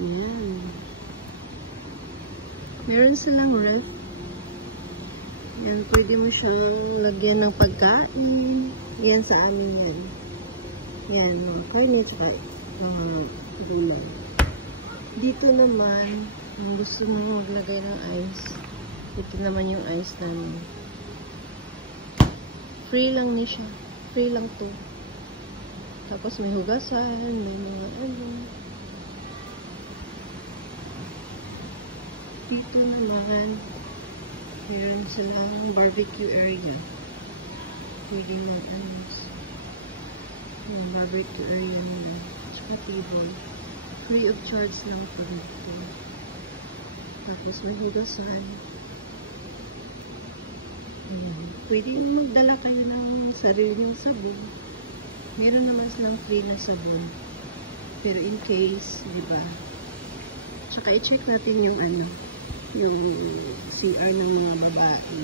Yan. Meron silang ref. Yan, pwede mo siyang lagyan ng pagkain. Yan sa amin yan. Yan, mga karne, tsaka mga gulay. Dito naman, kung gusto mo maglagay ng ice, ito naman yung ice namin. Free lang niya siya. Free lang to. Tapos may hugasan, may mga ano. Dito naman, meron silang barbecue area. Pwede mo ano. Yung barbecue area nila. Tsaka table. Free of charge lang po dito. Tapos may hugasan. Pwede magdala kayo ng sariling sabon. Meron naman silang free na sabon. Pero in case, di ba? Tsaka i-check natin yung ano, yung CR ng mga babae.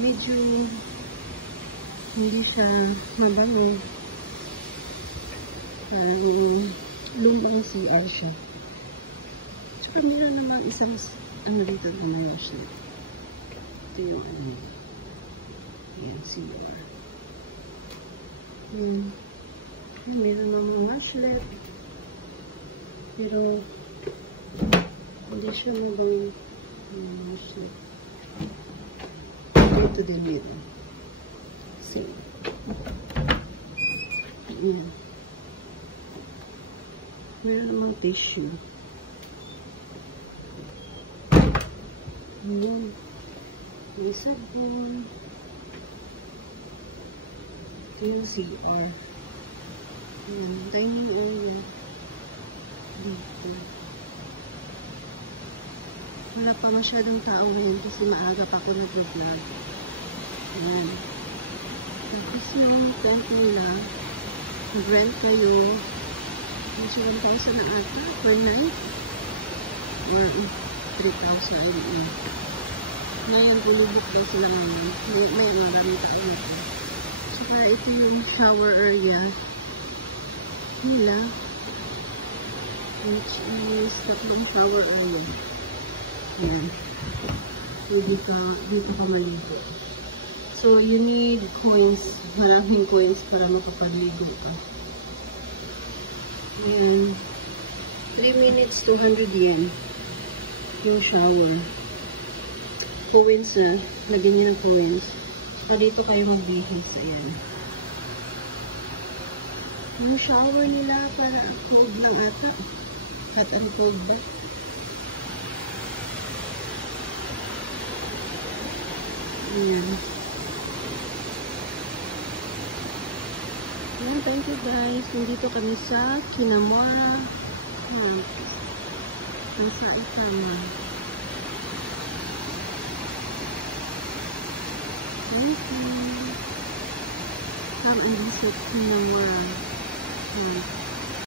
Medyo hindi siya mabango. Lumang CR siya. Tsaka meron naman isang ano dito na may washlet. Ito yung ano. Yan, CR. Meron naman washlet. Pero hindi siya mabango. Washlet. Ito din meron. Same. Yan. Meron namang tissue. Ayan. May sabon. Ito yung CR. Ayan. Dining area. Dito. Wala pa masyadong tao ngayon kasi maaga pa ako nag-vlog. Ayan. Tapos yung tent nila, mag-rent kayo. Medyo 1,000 na ata per night. Or 3,000. Ngayon, pulubok daw sila ngayon. May maraming tao ito. Saka ito yung shower area nila. Which is tatlong shower area. Ayan. So, dito ka maligo. So, you need coins. Maraming coins para makapaligo ka. Ayan. 3 minutes, 200 yen. Yung shower. Coins na. Lagyan niyo ng coins. Saka dito kayo magbihis. Ayan. Yung shower nila para cold lang ata. Hot and cold ba? Ayan. Ayan, thank you guys. Nandito kami sa Kinamora Camp. Nasa Ikama. Thank you. Come and visit Kinamora Camp.